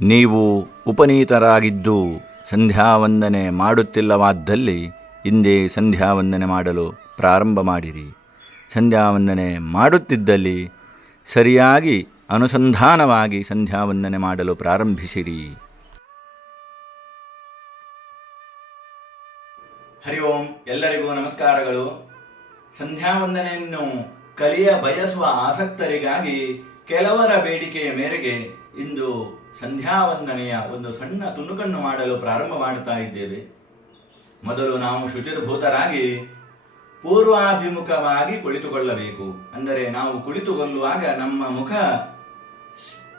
ನೀವು ಉಪನೀತರಾಗಿದ್ದು ಸಂಧ್ಯಾವಂದನೆ ಮಾಡುತ್ತಿಲ್ಲವಾದ್ದಲ್ಲಿ ಇಂದೇ ಸಂಧ್ಯಾವಂದನೆ ಮಾಡಲು ಪ್ರಾರಂಭ ಮಾಡಿರಿ. ಸಂಧ್ಯಾವಂದನೆ ಮಾಡುತ್ತಿದ್ದಲ್ಲಿ ಸರಿಯಾಗಿ ಅನುಸಂಧಾನವಾಗಿ ಸಂಧ್ಯಾವಂದನೆ ಮಾಡಲು ಪ್ರಾರಂಭಿಸಿರಿ. ಹರಿ ಓಂ. ಎಲ್ಲರಿಗೂ ನಮಸ್ಕಾರಗಳು. ಸಂಧ್ಯಾವಂದನೆಯನ್ನು ಕಲಿಯ ಬಯಸುವ ಆಸಕ್ತರಿಗಾಗಿ ಕೆಲವರ ಬೇಡಿಕೆಯ ಮೇರೆಗೆ ಇಂದು ಸಂಧ್ಯಾವಂದನೆಯ ಒಂದು ಸಣ್ಣ ತುಣುಕನ್ನು ಮಾಡಲು ಪ್ರಾರಂಭ ಮಾಡುತ್ತಾ ಇದ್ದೇವೆ. ಮೊದಲು ನಾವು ಶುಚಿರ್ಭೂತರಾಗಿ ಪೂರ್ವಾಭಿಮುಖವಾಗಿ ಕುಳಿತುಕೊಳ್ಳಬೇಕು. ಅಂದರೆ ನಾವು ಕುಳಿತುಕೊಳ್ಳುವಾಗ ನಮ್ಮ ಮುಖ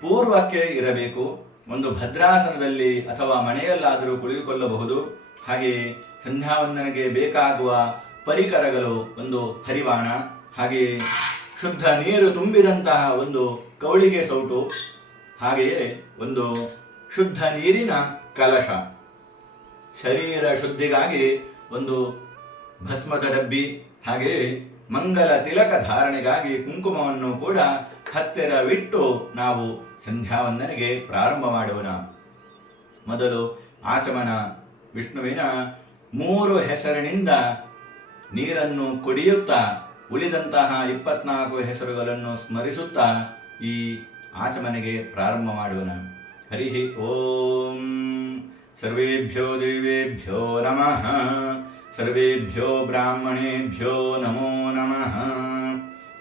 ಪೂರ್ವಕ್ಕೆ ಇರಬೇಕು. ಒಂದು ಭದ್ರಾಸನದಲ್ಲಿ ಅಥವಾ ಮನೆಯಲ್ಲಾದರೂ ಕುಳಿತುಕೊಳ್ಳಬಹುದು. ಹಾಗೆಯೇ ಸಂಧ್ಯಾವಂದನೆಗೆ ಬೇಕಾಗುವ ಪರಿಕರಗಳು ಒಂದು ಹರಿವಾಣ, ಹಾಗೆಯೇ ಶುದ್ಧ ನೀರು ತುಂಬಿದಂತಹ ಒಂದು ಕೌಳಿಗೆ ಸೌಟು, ಹಾಗೆಯೇ ಒಂದು ಶುದ್ಧ ನೀರಿನ ಕಲಶ, ಶರೀರ ಶುದ್ಧಿಗಾಗಿ ಒಂದು ಭಸ್ಮದ ಡಬ್ಬಿ, ಹಾಗೆಯೇ ಮಂಗಲ ತಿಲಕ ಧಾರಣೆಗಾಗಿ ಕುಂಕುಮವನ್ನು ಕೂಡ ಹತ್ತಿರವಿಟ್ಟು ನಾವು ಸಂಧ್ಯಾವಂದನೆಗೆ ಪ್ರಾರಂಭ ಮಾಡೋಣ. ಮೊದಲು ಆಚಮನ ವಿಷ್ಣುವಿನ 3 ಹೆಸರಿನಿಂದ ನೀರನ್ನು ಕುಡಿಯುತ್ತಾ ಉಳಿದಂತಹ 24 ಹೆಸರುಗಳನ್ನು ಸ್ಮರಿಸುತ್ತಾ ಈ ಆಚಮನೆಗೆ ಪ್ರಾರಂಭ ಮಾಡೋಣ. ಹರಿ ಓಂ. ಸರ್ವೇಭ್ಯೋ ದೇವೇಭ್ಯೋ ನಮಃ. ಸರ್ವೇಭ್ಯೋ ಬ್ರಾಹ್ಮಣೇಭ್ಯೋ ನಮೋ ನಮಃ.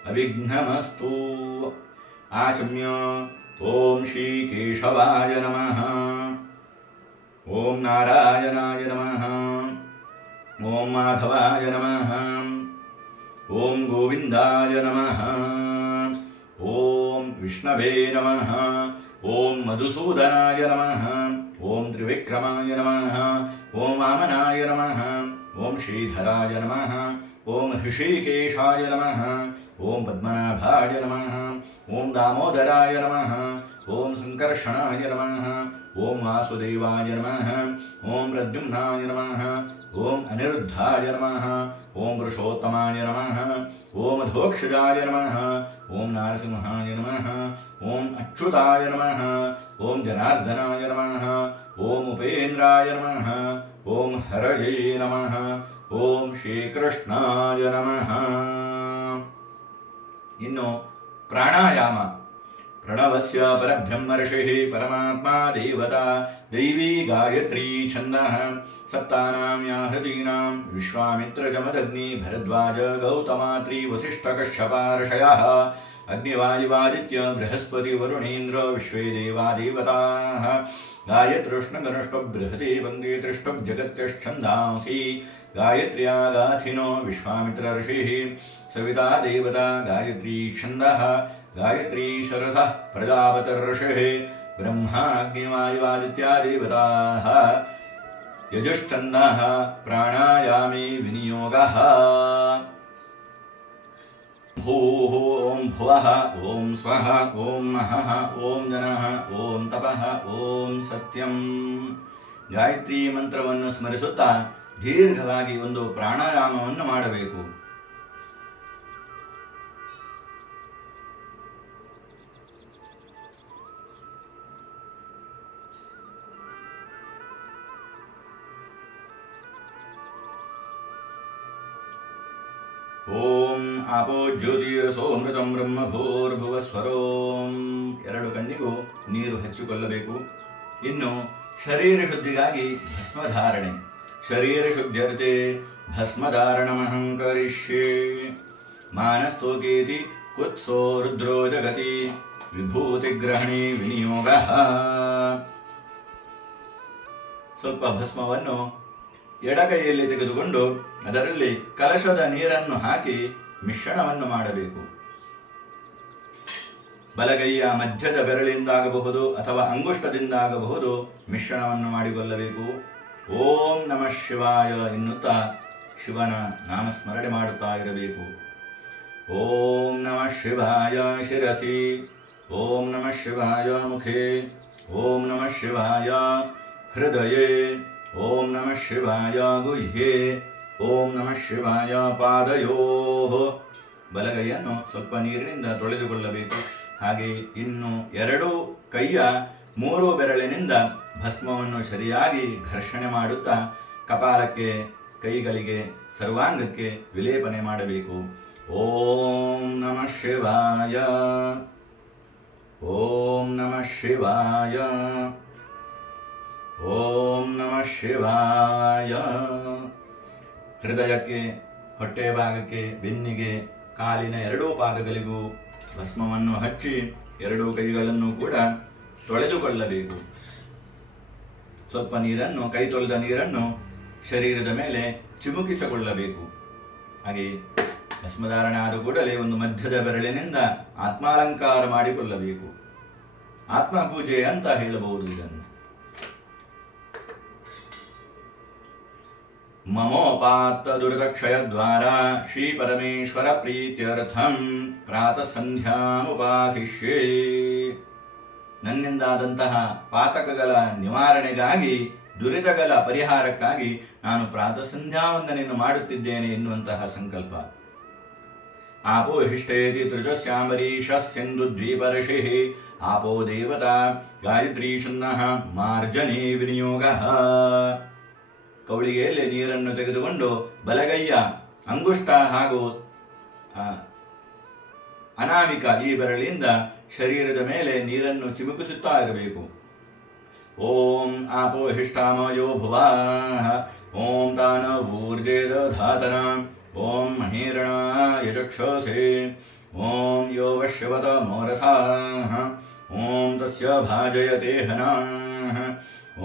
ಅವಿಘ್ನಮಸ್ತು. ಆಚಮ್ಯ ಓಂ ಶ್ರೀ ಕೇಶವಾಯ ನಮಃ. ಓಂ ನಾರಾಯಣಾಯ ನಮಃ. ಓಂ ಮಾಧವಾಯ ನಮಃ. ಓಂ ಗೋವಿಂದಾಯ ನಮಃ. ಓಂ ವಿಷ್ಣವೇ ನಮಃ. ಓಂ ಮಧುಸೂದನಾಯ ನಮಃ. ಓಂ ತ್ರಿವಿಕ್ರಮಾಯ ನಮಃ. ಓಂ ವಾಮನಾಯ ನಮಃ. ಓಂ ಶ್ರೀಧರಾಯ ನಮಃ. ಓಂ ಹೃಷಿಕೇಶಾಯ ನಮಃ. ಓಂ ಪದ್ಮನಾಭಾಯ ನಮಃ. ಓಂ ದಾಮೋದರಾಯ ನಮಃ. ಓಂ ಸಂಕರ್ಷಣಾಯ ನಮಃ. ಓಂ ವಾಸುದೇವಾಯ ನಮಃ. ಓಂ ಪ್ರದ್ಯುಮ್ನಾಯ ನಮಃ. ಓಂ ಅನಿರುದ್ಧಾಯ ನಮಃ. ಓಂ ಪುರುಷೋತ್ತಮಾಯ ನಮಃ. ಓಂ ಧೋಕ್ಷಜಾಯ ನಮಃ. ಓಂ ನಾರಸಿಂಹಾಯ ನಮಃ. ಓಂ ಅಚ್ಯುತಾಯ ನಮಃ. ಓಂ ಜನಾರ್ದನಾಯ ನಮಃ. ಓಂ ಉಪೇಂದ್ರಾಯ ನಮಃ. ಓಂ ಹರಯೇ ನಮಃ. ಓಂ ಶ್ರೀಕೃಷ್ಣಾಯ ನಮಃ. ಇನ್ನು ಪ್ರಾಣಾಯಾಮ. ಪ್ರಣವಸ್ಯ ಪರಬ್ರಹ್ಮ ಋಷಿಃ ಪರಮಾತ್ಮ ದೇವತಾ ದೈವೀ ಗಾಯತ್ರೀ ಛಂದಃ ಸಪ್ತಾನಾಂ ಯಾ ಹೃದೀನಾಂ ವಿಶ್ವಾಮಿತ್ರ ಜಮದಗ್ನಿ ಭರದ್ವಾಜ ಗೌತಮಾತ್ರಿ ವಸಿಷ್ಠ ಕಶ್ಯಪ ಋಷಯಃ ಅಗ್ನಿವಾಯುವಾದಿತ್ಯ ಬೃಹಸ್ಪತಿ ವರುಣೇಂದ್ರ ವಿಶ್ವೇ ದೇವಾ ದೇವತಾಃ ಗಾಯತ್ರೋಷ್ಣಗನುಷ್ಠಬೃಹತಿ ವಂದೇ ತ್ರಿಷ್ಟಬ್ಜಗತ್ಯಶ್ಛಂದಾಂಸಿ ಗಾಯತ್ರ್ಯಾ ಗಾಥಿನೋ ವಿಶ್ವಾಮಿತ್ರ ಋಷಿಃ ಸವಿತಾ ದೇವತಾ ಗಾಯತ್ರೀ ಛಂದಃ ಗಾಯತ್ರೀ ಶರಸಃ ಪ್ರಜಾಪತಿರ್ಋಷಿಃ ಬ್ರಹ್ಮಾಗ್ನಿವಾಯುವಾದಿತ್ಯಾ ದೇವತಾಃ ಯಜುಶ್ಚಂದಃ ಪ್ರಾಣಾಯಾಮೇ ವಿನಿಯೋಗಃ. ಭೂಃ ಓಂ ಭುವಃ ಓಂ ಸ್ವಃ ಓಂ ಮಹಃ ಓಂ ಜನಃ ಓಂ ತಪಃ ಓಂ ಸತ್ಯಂ. ಗಾಯತ್ರಿ ಮಂತ್ರವನ್ನು ಸ್ಮರಿಸುತ್ತಾ ದೀರ್ಘವಾಗಿ ಒಂದು ಪ್ರಾಣಾಯಾಮವನ್ನು ಮಾಡಬೇಕು. ಓಂ ಆಪೋ ಜ್ಯೋತಿರಸೋಮೃತಂ ಬ್ರಹ್ಮ ಭೂರ್ಭುವಸ್ವರೋಂ. 2 ಕಣ್ಣಿಗೂ ನೀರು ಹಚ್ಚಿಕೊಳ್ಳಬೇಕು. ಇನ್ನು ಶರೀರ ಶುದ್ಧಿಗಾಗಿ ಭಸ್ಮಧಾರಣೆ. ಶರೀರ ಶುದ್ಧ್ಯರ್ಥೆ ಭಸ್ಮಧಾರಣಮಹಂ ಕರಿಷ್ಯೆ. ಮಾನಸ್ತೋಕೇತಿ ಕುತ್ಸೋ ರುದ್ರೋ ಜಗತಿ ವಿಭೂತಿಗ್ರಹಣೆ ವಿನಿಯೋಗಃ. ಸ್ವಲ್ಪ ಭಸ್ಮವನ್ನು ಎಡಗೈಯಲ್ಲಿ ತೆಗೆದುಕೊಂಡು ಅದರಲ್ಲಿ ಕಲಶದ ನೀರನ್ನು ಹಾಕಿ ಮಿಶ್ರಣವನ್ನು ಮಾಡಬೇಕು. ಬಲಗೈಯ ಮಧ್ಯದ ಬೆರಳಿಂದಾಗಬಹುದು ಅಥವಾ ಅಂಗುಷ್ಟದಿಂದಾಗಬಹುದು ಮಿಶ್ರಣವನ್ನು ಮಾಡಿಕೊಳ್ಳಬೇಕು. ಓಂ ನಮಃ ಶಿವಾಯ ಎನ್ನುತ್ತಾ ಶಿವನ ನಾಮಸ್ಮರಣೆ ಮಾಡುತ್ತಾ ಇರಬೇಕು. ಓಂ ನಮಃ ಶಿವಾಯ ಶಿರಸಿ. ಓಂ ನಮಃ ಶಿವಾಯ ಮುಖೇ. ಓಂ ನಮಃ ಶಿವಾಯ ಹೃದಯೇ. ಓಂ ನಮಃ ಶಿವಾಯ ಗುಹ್ಯೆ. ಓಂ ನಮಃ ಶಿವಾಯ ಪಾದಯೋಃ. ಬಲಗೈಯನ್ನು ಸ್ವಲ್ಪ ನೀರಿನಿಂದ ತೊಳೆದುಕೊಳ್ಳಬೇಕು. ಹಾಗೆ ಇನ್ನು 2 ಕೈಯ ಮೂರು ಬೆರಳಿನಿಂದ ಭಸ್ಮವನ್ನು ಸರಿಯಾಗಿ ಘರ್ಷಣೆ ಮಾಡುತ್ತಾ ಕಪಾಲಕ್ಕೆ, ಕೈಗಳಿಗೆ, ಸರ್ವಾಂಗಕ್ಕೆ ವಿಲೇಪನೆ ಮಾಡಬೇಕು. ಓಂ ನಮಃ ಶಿವಾಯ, ಓಂ ನಮಃ ಶಿವಾಯ, ಓಂ ನಮಃ ಶಿವಾಯ. ಹೃದಯಕ್ಕೆ, ಹೊಟ್ಟೆ ಭಾಗಕ್ಕೆ, ಬೆನ್ನಿಗೆ, ಕಾಲಿನ ಎರಡೂ ಪಾದಗಳಿಗೂ ಭಸ್ಮವನ್ನು ಹಚ್ಚಿ ಎರಡೂ ಕೈಗಳನ್ನು ಕೂಡ ತೊಳೆದುಕೊಳ್ಳಬೇಕು. ಸ್ವಲ್ಪ ನೀರನ್ನು, ಕೈ ತೊಳೆದ ನೀರನ್ನು ಶರೀರದ ಮೇಲೆ ಚಿಮುಕಿಸಿಕೊಳ್ಳಬೇಕು. ಹಾಗೆ ಭಸ್ಮಧಾರಣೆ ಆದ ಕೂಡಲೇ ಒಂದು ಮಧ್ಯದ ಬೆರಳಿನಿಂದ ಆತ್ಮಾಲಂಕಾರ ಮಾಡಿಕೊಳ್ಳಬೇಕು. ಆತ್ಮಪೂಜೆ ಅಂತ ಹೇಳಬಹುದು ಇದನ್ನು. ಮಮೋಪಾತ್ತ ದುರಿತಕ್ಷಯದ್ವಾರ ಶ್ರೀ ಪರಮೇಶ್ವರ ಪ್ರೀತ್ಯರ್ಥಂ ಪ್ರಾತಃ ಸಂಧ್ಯಾಮುಪಾಸಿಷ್ಯೇ. ನನ್ನಿಂದಾದಂತಹ ಪಾತಕಗಳ ನಿವಾರಣೆಗಾಗಿ, ದುರಿತಗಳ ಪರಿಹಾರಕ್ಕಾಗಿ ನಾನು ಪ್ರಾತಃ ಸಂಧ್ಯಾವಂದನೆಯನ್ನು ಮಾಡುತ್ತಿದ್ದೇನೆ ಎನ್ನುವಂತಹ ಸಂಕಲ್ಪ. ಆಪೋ ಹಿಷ್ಟೇತಿ ತ್ರಿಜಸ್ಯಾಂಬರೀಷ ಸಿಂಧು ದ್ವೀಪರ್ಷಿ ಆಪೋ ದೇವತಾ ಗಾಯತ್ರಿ ಶುನ್ನಃ ಮಾರ್ಜನೆ ವಿನಿಯೋಗ. ಕೌಳಿಗೆಯಲ್ಲಿ ನೀರನ್ನು ತೆಗೆದುಕೊಂಡು ಬಲಗೈಯ ಅಂಗುಷ್ಟ ಹಾಗೂ ಅನಾಮಿಕ ಈ ಬೆರಳಿಂದ ಶರೀರದ ಮೇಲೆ ನೀರನ್ನು ಚಿಮುಕಿಸುತ್ತಾ ಇರಬೇಕು. ಓಂ ಆಪೋ ಹಿಷ್ಟಾಮಯೋ ಭುವಾಃ ಓಂ ತಾನ ಊರ್ಜೇದ ಧಾತನ ಓಂ ಮಹೀರಣ ಯಜಕ್ಷಸೆ ಓಂ ಯೋ ವಶ್ಯವತ ಮೋರಸಾಃ ಓಂ ತಸ್ಯ ಭಾಜಯತೆ ಹನಾಃ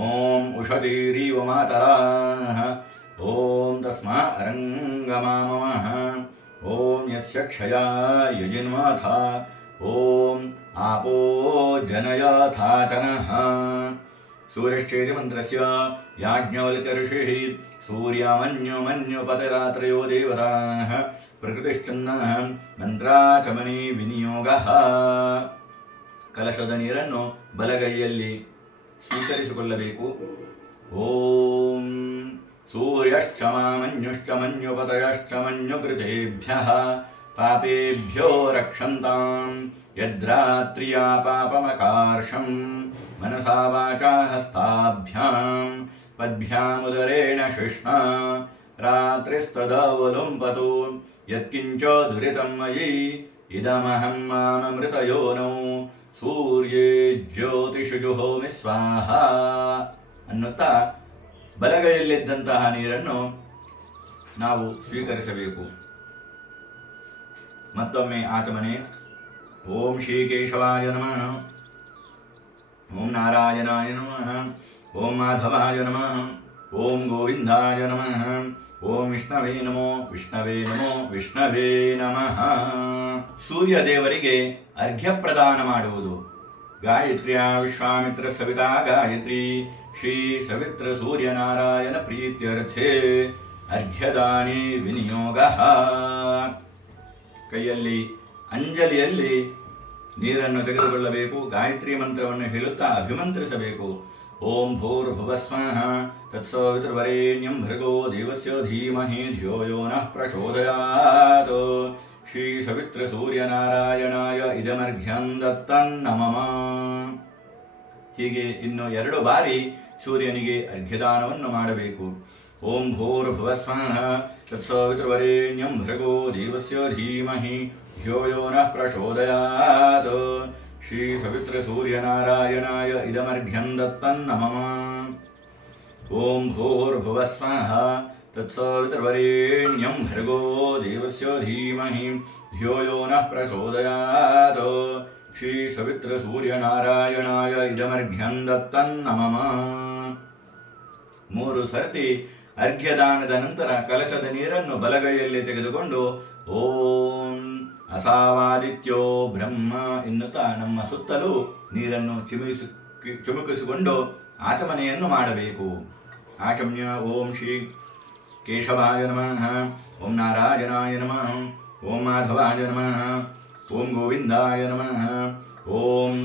ಓಂ ಉಷತೀರೀವ ಮಾತರಾಃ ಓಂ ತಸ್ಮಾ ಅರಂಗಮಾಮವಃ ಓಂ ಯಸ್ಯ ಕ್ಷಯ ಯಜಿನ್ವಾಥ ಓಂ ಆಪೋ ಜನಯಥಾಚನಃ. ಸೂರ್ಯಶ್ಚೇತಿ ಮಂತ್ರಸ್ಯ ಯಾಜ್ಞವಲ್ಕ್ಯಋಷಿಃ ಸೂರ್ಯಮನ್ಯುಮನ್ಯುಪತಿರಾತ್ರಯೋ ದೇವತಾಃ ಪ್ರಕೃತಿಶ್ಚನ್ನಃ ಮಂತ್ರಾಚಮನಿ ವಿನಿಯೋಗಃ. ಕಲಶದ ನೀರನ್ನು ಬಲಗೈಯಲ್ಲಿ ಸ್ವೀಕರಿಸಿಕೊಳ್ಳಬೇಕು. ಓಂ ಸೂರ್ಯಶ್ಚ ಮನ್ಯುಶ್ಚ ಮನ್ಯುಪತಯಶ್ಚ ಮನ್ಯುಕೃತೇಭ್ಯಃ ಪಾಪೇಭ್ಯೋ ರಕ್ಷಂತಾಂ ಯದ್ರಾತ್ರಿಯಾ ಪಾಪಮಕಾರ್ಷಂ ಮನಸಾ ವಾಚಾ ಹಸ್ತಾಭ್ಯಾಂ ಪದ್ಭ್ಯಾಮುದರೇಣ ಶಿಷ್ಣಾ ರಾತ್ರಿಸ್ತದವಲುಂಪತು ಯತ್ಕಿಂಚ ದುರಿತಂ ಮಯಿ ಇದಮಹಂ ಮಾಮಮೃತಯೋನೌ ಸೂರ್ಯೇ ಜ್ಯೋತಿಷು ಜುಹೋಮಿ ಸ್ವಾಹ ಅನ್ನುತ್ತಾ ಬಲಗೈಯಲ್ಲಿದ್ದಂತಹ ನೀರನ್ನು ನಾವು ಸ್ವೀಕರಿಸಬೇಕು. ಮತ್ತೊಮ್ಮೆ ಆಚಮನೆ. ಓಂ ಶ್ರೀ ಕೇಶವಾಯ ನಮಃ, ಓಂ ನಾರಾಯಣಾಯ ನಮಃ, ಓಂ ಮಾಧವಾಯ ನಮಃ, ಓಂ ಗೋವಿಂದಾಯ ನಮಃ, ಓಂ ವಿಷ್ಣವೇ ನಮೋ ವಿಷ್ಣವೇ ನಮೋ ವಿಷ್ಣವೇ ನಮಃ. ಸೂರ್ಯ ದೇವರಿಗೆ ಅರ್ಘ್ಯ ಪ್ರದಾನ ಮಾಡುವುದು. ಗಾಯತ್ರ್ಯ ವಿಶ್ವಾಮಿತ್ರ ಸವಿತಾ ಗಾಯತ್ರಿ ಶ್ರೀ ಸವಿತ್ರ ಸೂರ್ಯನಾರಾಯಣ ಪ್ರೀತ್ಯರ್ಥೇ ಅರ್ಘ್ಯದಾನಿ ವಿನಿಯೋಗ. ಕೈಯಲ್ಲಿ ಅಂಜಲಿಯಲ್ಲಿ ನೀರನ್ನು ತೆಗೆದುಕೊಳ್ಳಬೇಕು. ಗಾಯತ್ರಿ ಮಂತ್ರವನ್ನು ಹೇಳುತ್ತಾ ಅಭಿಮಂತ್ರಿಸಬೇಕು. ಓಂ ಭೂರ್ಭುವಸ್ವಃ ತತ್ಸವಿತೃವರೇಣ್ಯಂ ಭರ್ಗೋ ದೇವಸ್ಯ ಧೀಮಹಿ ಧಿಯೋ ಯೋ ನಃ ಪ್ರಚೋದಯಾತ್ ಶ್ರೀ ಸವಿತ್ರ ಸೂರ್ಯನಾರಾಯಣಾಯ ಇದಮರ್ಘ್ಯಂ ದತ್ತನ್ನಮಮ. ಹೀಗೆ ಇನ್ನು 2 ಬಾರಿ ಸೂರ್ಯನಿಗೆ ಅರ್ಘ್ಯದಾನವನ್ನು ಮಾಡಬೇಕು. ಓಂ ಭೂರ್ಭುವಸ್ವಃ ತತ್ಸವಿತೃವರೇಣ್ಯಂ ಭರ್ಗೋ ದೇವಸ್ಯ ಧೀಮಹಿ ಧಿಯೋ ಯೋ ನಃ ಪ್ರಚೋದಯಾತ್ ಶ್ರೀ ಸವಿತ್ರ ಸೂರ್ಯನಾರಾಯಣಾಯ ಇದಮರ್ಘ್ಯಂ ದತ್ತನ್ನಮಮ. ಓಂ ಭೂರ್ಭುವಸ್ವಃ ತತ್ಸವಿತೃವರೇಣ್ಯಂ ಭರ್ಗೋ ದೇವಸ್ಯ ಧೀಮಹಿ ಧಿಯೋ ಯೋ ನಃ ಪ್ರಚೋದಯಾತ್ ಶ್ರೀ ಸವಿತ್ರ ಸೂರ್ಯನಾರಾಯಣಾಯ ಇದಮರ್ಘ್ಯಂ ದತ್ತನ್ನಮಮ. 3 ಸರ್ತಿ ಅರ್ಘ್ಯದಾನದ ನಂತರ ಕಲಶದ ನೀರನ್ನು ಬಲಗೈಯಲ್ಲಿ ತೆಗೆದುಕೊಂಡು ಓಂ ಅಸಾವಾದಿತ್ಯೋ ಬ್ರಹ್ಮ ಎನ್ನುತ್ತಾ ನಮ್ಮ ಸುತ್ತಲೂ ನೀರನ್ನು ಚಿಮುಕಿಸಿಕೊಂಡು ಆಚಮನೆಯನ್ನು ಮಾಡಬೇಕು. ಆಚಮ್ಯ ಓಂ ಶ್ರೀ ಕೇಶವಾಯ ನಮಃ, ಓಂ ನಾರಾಯಣಾಯ ನಮಃ, ಓಂ ಮಾಧವಾಯ ನಮಃ, ಓಂ ಗೋವಿಂದಾಯ ನಮಃ, ಓಂ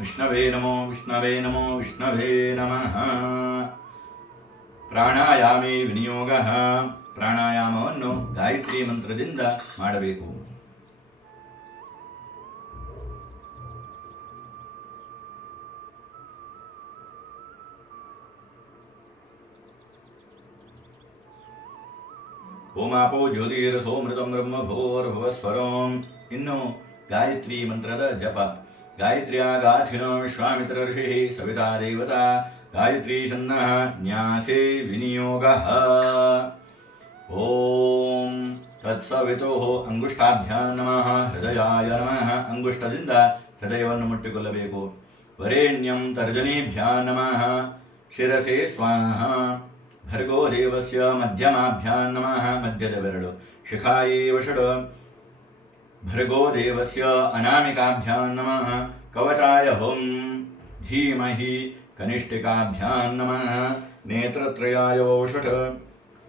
ವಿಷ್ಣವೇ ನಮೋ ವಿಷ್ಣವೇ ನಮೋ ವಿಷ್ಣವೇ ನಮಃ. ಪ್ರಾಣಾಯಾಮೇ ವಿನಿಯೋಗ. ಪ್ರಾಣಾಯಾಮವನ್ನು ಗಾಯತ್ರಿ ಮಂತ್ರದಿಂದ ಮಾಡಬೇಕು. ಓಮಾಪೋ ಜ್ಯೋತಿರಸೋಮೃತಂ ಬ್ರಹ್ಮಭೋರ್ಭುವಸ್ವರಂ. ಇನ್ನು ಗಾಯತ್ರಿ ಮಂತ್ರದ ಜಪ. ಗಾಯತ್ರ್ಯಾ ಗಾಥಿನೋ ವಿಶ್ವಾಮಿತ್ರ ಋಷಿ ಸವಿತಾ ದೇವತಾ ಗಾಯತ್ರಿ ಛನ್ನಃ ನ್ಯಾಸೇ ವಿನಿಯೋಗಃ. ಓಂ ತತ್ಸವಿತೋಃ ಅಂಗುಷ್ಟಾಭ್ಯಾಂ ನಮಃ ಹೃದಯಾಯ ನಮಃ. ಅಂಗುಷ್ಟದಿಂದ ಹೃದಯವನ್ನು ಮುಟ್ಟಿಕೊಳ್ಳಬೇಕು. ವರೇಣ್ಯಂ ತರ್ಜನೀಭ್ಯಾಂ ನಮಃ ಶಿರಸೇ ಸ್ವಾಹ. ಭರ್ಗೋ ದೇವಸ್ಯ ಮಧ್ಯಮಾಭ್ಯಾಂ ನಮಃ. ಮಧ್ಯದ ಬೆರಳು. ಶಿಖಾಯೇ ವಷಡ್. ಭರ್ಗೋ ದೇವಸ್ಯ ಅನಾಮಿಕಾಭ್ಯಾಂ ನಮಃ ಕವಚಾಯ ಹುಂ. ಧೀಮಹಿ ಕನಿಷ್ಠಿಕಾಭ್ಯಾಂ ನಮಃ ನೇತ್ರತ್ರಯಾಯ ವಷಟ್.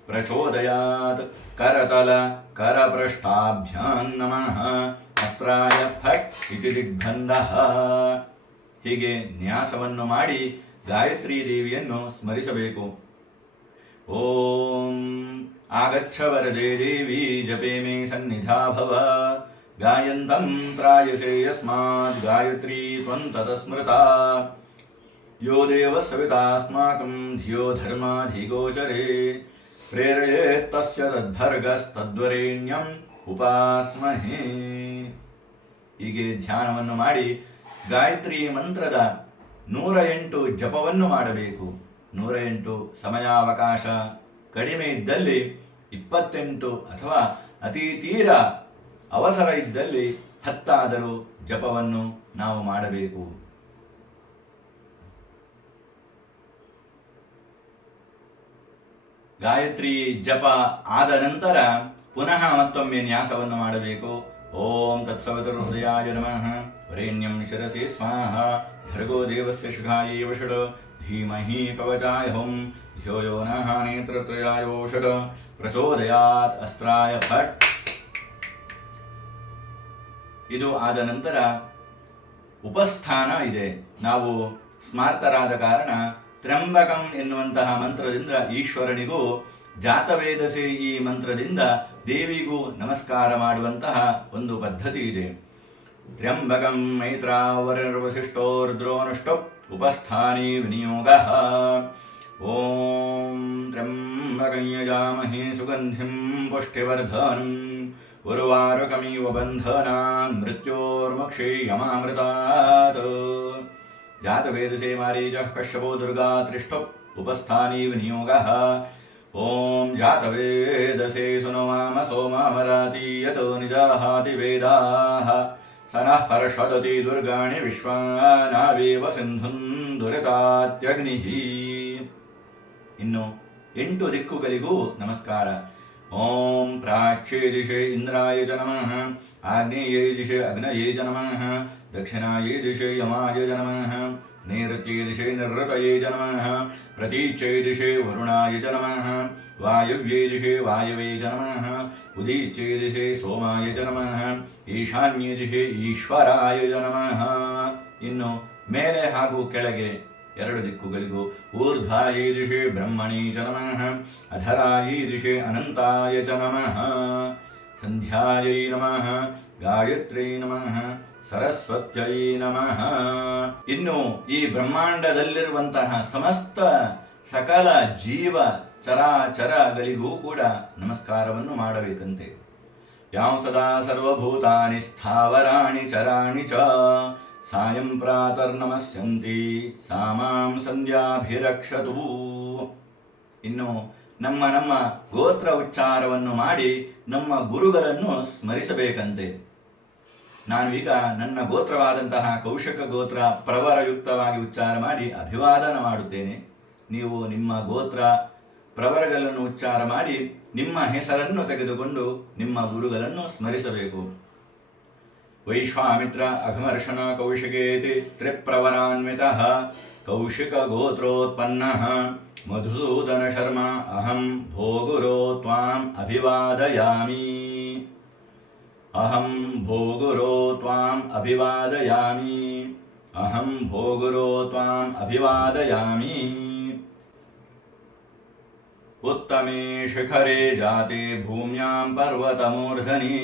ಪ್ರಚೋದಯಾತ್ ಕರತಲ ಕರಪೃಷ್ಠಾಭ್ಯಾಂ ನಮಃ ಅಸ್ತ್ರಾಯ ಫಟ್ ಇತಿ ದಿಗ್ಬಂಧಃ. ಹೀಗೆ ನ್ಯಾಸವನ್ನು ಮಾಡಿ ಗಾಯತ್ರಿ ದೇವಿಯನ್ನು ಸ್ಮರಿಸಬೇಕು. ಓಂ ಆಗಚ್ಛ ವರದೆ ದೇವಿ ಜಪೇ ಮೇ ಸನ್ನಿಧಾ ಭವ. ಗಾಯಂತಂ ತ್ರಾಯಸೇ ಯಸ್ಮಾತ್ ಗಾಯತ್ರಿ ತ್ವಂ ತತಃ ಸ್ಮೃತಾ. ಯೋ ದೇವ ಸವಿತಾಸ್ಮಾಕಂ ಧಿಯೋ ಧರ್ಮಾಧಿಗೋಚರೇ ಪ್ರೇರಯೇತ್ ತಸ್ಯ ತದ್ಭರ್ಗಸ್ತದ್ವರೇಣ್ಯಂ ಉಪಾಸ್ಮಹೇ. ಹೀಗೆ ಧ್ಯಾನವನ್ನು ಮಾಡಿ ಗಾಯತ್ರಿ ಮಂತ್ರದ 108 ಜಪವನ್ನು ಮಾಡಬೇಕು. 108 ಸಮಯಾವಕಾಶ ಕಡಿಮೆ ಇದ್ದಲ್ಲಿ 28 ಅಥವಾ ಅತಿ ತೀರ ಅವಸರ ಇದ್ದಲ್ಲಿ 10 ಜಪವನ್ನು ನಾವು ಮಾಡಬೇಕು. ಗಾಯತ್ರಿ ಜಪ ಆದ ನಂತರ ಪುನಃ ಮತ್ತೊಮ್ಮೆ ನ್ಯಾಸವನ್ನು ಮಾಡಬೇಕು. ಓಂ ತತ್ಸವಿತುರ್ಹೃದಯಾಯ ನಮಃ ವರೇಣ್ಯಂ ಶಿರಸೇ ಸ್ವಾಹ. ಭರ್ಗೋ ದೇವಸ್ಯ ಶಿಖಾಯೇ ವಷಡ್. ಧೀಮಹಿ ಕವಚಾಯ ಹುಂ. ಧಿಯೋ ಯೋ ನಃ ನೇತ್ರತ್ರಯಾಯ ವಷಡ್. ಪ್ರಚೋದಯಾತ್ ಅಸ್ತ್ರಾಯ ಫಟ್. ಇದು ಆದ ನಂತರ ಉಪಸ್ಥಾನ ಇದೆ. ನಾವು ಸ್ಮಾರ್ತರಾದ ಕಾರಣ ತ್ರ್ಯಂಬಕಂ ಎನ್ನುವಂತಹ ಮಂತ್ರದಿಂದ ಈಶ್ವರನಿಗೂ, ಜಾತವೇದಸೆ ಈ ಮಂತ್ರದಿಂದ ದೇವಿಗೂ ನಮಸ್ಕಾರ ಮಾಡುವಂತಹ ಒಂದು ಪದ್ಧತಿ ಇದೆ. ತ್ರ್ಯಂಬಕಂ ಮೈತ್ರಾವರಿರ್ವಸಿಷ್ಠೋ ರುದ್ರೋನುಷ್ಟೋ ಉಪಸ್ಥಾನಿ ವಿನಿಯೋಗಃ. ಓಂ ತ್ರ್ಯಂಬಕಂ ಯಜಾಮಹೇ ಸುಗಂಧಿಂ ಪುಷ್ಟಿವರ್ಧನಂ ಉರ್ವಾರುಕಮಿವ ಬಂಧನಾನ್ ಮೃತ್ಯೋರ್ಮುಕ್ಷೇಯಮಾಮೃತಾತ್. ಜಾತವೇದಸೆ ಮಾರೀಚಃ ಕಶ್ಯಪೋ ದುರ್ಗಾ ತ್ರಿಷ್ಠೋ ಉಪಸ್ಥಾನಿ ವಿನಿಯೋಗಃ. ಓಂ ಜಾತವೇದಸೆ ಸುನವಾಮ ಸೋಮಾಮರಾತಿ ಯತೋ ನಿಜಾಹಾತಿ ವೇದಾಃ. ಸನಃ ಪರ್ಷದತಿ ದುರ್ಗಾಣಿ ವಿಶ್ವಾನಾವೇವ ಸಿಂಧುಂ ದುರಿತಾತ್ಯಗ್ನಿಃ. ಇನ್ನು 8 ದಿಕ್ಕುಗಳಿಗೂ ನಮಸ್ಕಾರ. ಓಂ ಪ್ರಾಚ್ಯೇ ದಿಶೆ ಇಂದ್ರಾಯ ಚ ನಮಃ. ಆಗ್ನೇಯೇ ದಿಶೆ ಅಗ್ನಯೇ ಚ ನಮಃ. ದಕ್ಷಿಣಾಯೇ ದಿಶೆ ಯಮಾಯ ಚ ನಮಃ. ನೈಋತ್ಯೇ ದಿಶೆ ನಿವೃತಯೇ ಚ ನಮಃ. ಪ್ರತೀಚ್ಯೇ ದಿಶೆ ವರುಣಾಯ ಚ ನಮಃ. ವಾಯವ್ಯೇ ದಿಶೆ ವಾಯವೇ ಚ ನಮಃ. ಉದೀಚ್ಯೇ ದಿಶೆ ಸೋಮಾಯ ಚ ನಮಃ. ಈಶಾನ್ಯೇ ದಿಶೆ ಈಶ್ವರಾಯ ಚ ನಮಃ. ಇನ್ನು ಮೇಲೆ ಹಾಗೂ ಕೆಳಗೆ 2 ದಿಕ್ಕುಗಳಿಗೂ ಊರ್ಧ್ವಾಯೇ ದಿಶೆ ಬ್ರಹ್ಮಣೇ ಚ ನಮಃ. ಅಧರಾಯೇ ದಿಶೆ ಅನಂತಾಯ ಚ ನಮಃ. ಸಂಧ್ಯಾಯೈ ನಮಃ. ಗಾಯತ್ರ್ಯೈ ನಮಃ. ಸರಸ್ವತ್ಯೈ ನಮಃ. ಇನ್ನು ಈ ಬ್ರಹ್ಮಾಂಡದಲ್ಲಿರುವಂತಹ ಸಮಸ್ತ ಸಕಲ ಜೀವ ಚರಾಚರಗಳಿಗೂ ಕೂಡ ನಮಸ್ಕಾರವನ್ನು ಮಾಡಬೇಕಂತೆ. ಯಾಂ ಸದಾ ಸರ್ವಭೂತಾನಿ ಸ್ಥಾವರಾಣಿ ಚರಾಣಿ ಚ ಸಾಯಂ ಪ್ರಾತರ್ನಮಸ್ಯಂತಿ ಸಾ ಮಾಂ ಸಂಧ್ಯಾಭಿರಕ್ಷತು. ಇನ್ನು ನಮ್ಮ ಗೋತ್ರ ಉಚ್ಚಾರವನ್ನು ಮಾಡಿ ನಮ್ಮ ಗುರುಗಳನ್ನು ಸ್ಮರಿಸಬೇಕಂತೆ. ನಾನು ಈಗ ನನ್ನ ಗೋತ್ರವಾದಂತಹ ಕೌಶಿಕ ಗೋತ್ರ ಪ್ರವರಯುಕ್ತವಾಗಿ ಉಚ್ಚಾರ ಮಾಡಿ ಅಭಿವಾದನ ಮಾಡುತ್ತೇನೆ. ನೀವು ನಿಮ್ಮ ಗೋತ್ರ ಪ್ರವರಗಳನ್ನು ಉಚ್ಚಾರ ಮಾಡಿ ನಿಮ್ಮ ಹೆಸರನ್ನು ತೆಗೆದುಕೊಂಡು ನಿಮ್ಮ ಗುರುಗಳನ್ನು ಸ್ಮರಿಸಬೇಕು. ವೈಶ್ವಾಮಿತ್ರ ಅಘಮರ್ಷಣ ಕೌಶಿಕೇತಿ ತ್ರಿಪ್ರವರಾನ್ವಿತಃ ಕೌಶಿಕ ಗೋತ್ರೋತ್ಪನ್ನಃ ಮಧುಸೂದನ ಶರ್ಮ ಅಹಂ ಭೋಗುರೋ ತ್ವಾಂ ಅಭಿವಾದಯಾಮಿ. ಅಹಂ ಭೋಗುರೋ ತ್ವಾಂ ಅಭಿವಾದಯಾಮಿ. ಅಹಂ ಭೋಗುರೋ ತ್ವಾಂ ಅಭಿವಾದಯಾಮಿ. ಉತ್ತಮೇ ಶಿಖರೇ ಜಾತೆ ಭೂಮ್ಯಾಂ ಪರ್ವತಮೂರ್ಧನಿ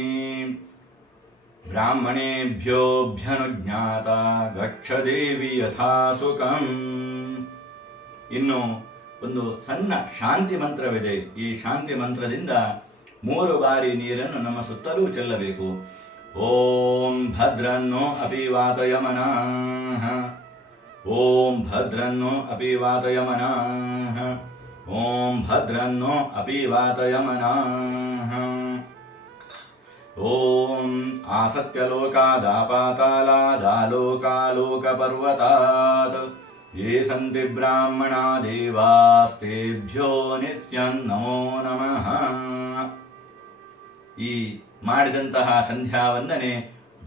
ಬ್ರಾಹ್ಮಣೇಭ್ಯೋಭ್ಯನುಜ್ಞಾತ ಗಚ್ಚ ದೇವಿ ಯಥಾ ಸುಖಂ. ಇನ್ನು ಒಂದು ಸಣ್ಣ ಶಾಂತಿ ಮಂತ್ರವಿದೆ. ಈ ಶಾಂತಿ ಮಂತ್ರದಿಂದ 3 ಬಾರಿ ನೀರನ್ನು ನಮ್ಮ ಸುತ್ತಲೂ ಚೆಲ್ಲಬೇಕು. ಓಂ ಭದ್ರನ್ನೋ ಅಪಿ ವಾತಯಮನಃ, ಓಂ ಭದ್ರನ್ನೋ ಅಪಿ ವಾತಯಮನಃ, ಓಂ ಭದ್ರನ್ನೋ ಅಪಿ ವಾತಯಮನಃ. ಓಂ ಆಸತ್ಯಲೋಕಾದಾಪಾತಾಲಾದಾಲೋಕಾಲೋಕಪರ್ವತಾತ್ ಯೇ ಸಂತಿ ಬ್ರಾಹ್ಮಣಾ ದೇವಾಸ್ತೇಭ್ಯೋ ನಿತ್ಯಂ ನಮೋ ನಮಃ. ಈ ಮಾಡಿದಂತಹ ಸಂಧ್ಯಾವಂದನೆ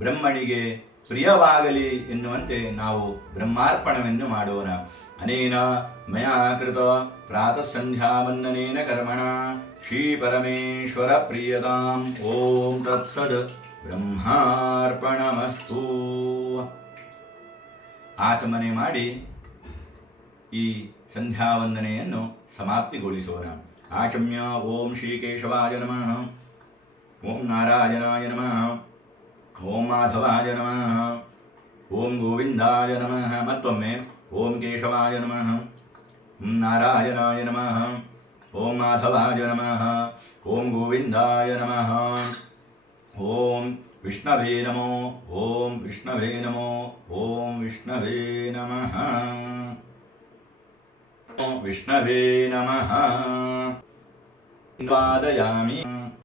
ಬ್ರಹ್ಮಣಿಗೆ ಪ್ರಿಯವಾಗಲಿ ಎನ್ನುವಂತೆ ನಾವು ಬ್ರಹ್ಮಾರ್ಪಣವನ್ನು ಮಾಡೋಣ. ಅನೇನ ಮಯಾ ಕೃತ ಪ್ರಾತಃ ಸಂಧ್ಯಾವಂದನೇನ ಕರ್ಮಣ ಶ್ರೀ ಪರಮೇಶ್ವರ ಪ್ರಿಯತಾಂ. ಓಂ ತತ್ಸದ್. ಬ್ರಹ್ಮಾರ್ಪಣಮಸ್ತು. ಆಚಮನೆ ಮಾಡಿ ಈ ಸಂಧ್ಯಾವಂದನೆಯನ್ನು ಸಮಾಪ್ತಿಗೊಳಿಸೋಣ. ಆಚಮ್ಯ ಓಂ ಶ್ರೀಕೇಶವಾಯ ನಮಃ, ಓಂ ನಾರಾಯಣಾಯ ನಮಃ, ಓಂ ಮಾಧವಾಯ ನಮಃ, ಓಂ ಗೋವಿಂದಾಯ ನಮಃ. ಮತ್ತೊಮ್ಮೆ ಓಂ ಕೇಶವಾಯ ನಮಃ, ಓಂ ನಾರಾಯಣಾಯ ನಮಃ, ಓಂ ಮಾಧವಾಯ ನಮಃ, ಓಂ ಗೋವಿಂದಾಯ ನಮಃ, ಓಂ ವಿಷ್ಣವೇ ನಮೋ, ಓಂ ವಿಷ್ಣವೇ ನಮೋ, ಓಂ ವಿಷ್ಣವೇ ನಮಃ, ಓಂ ವಿಷ್ಣವೇ ನಮಃ. ವಾದಯಾಮಿ.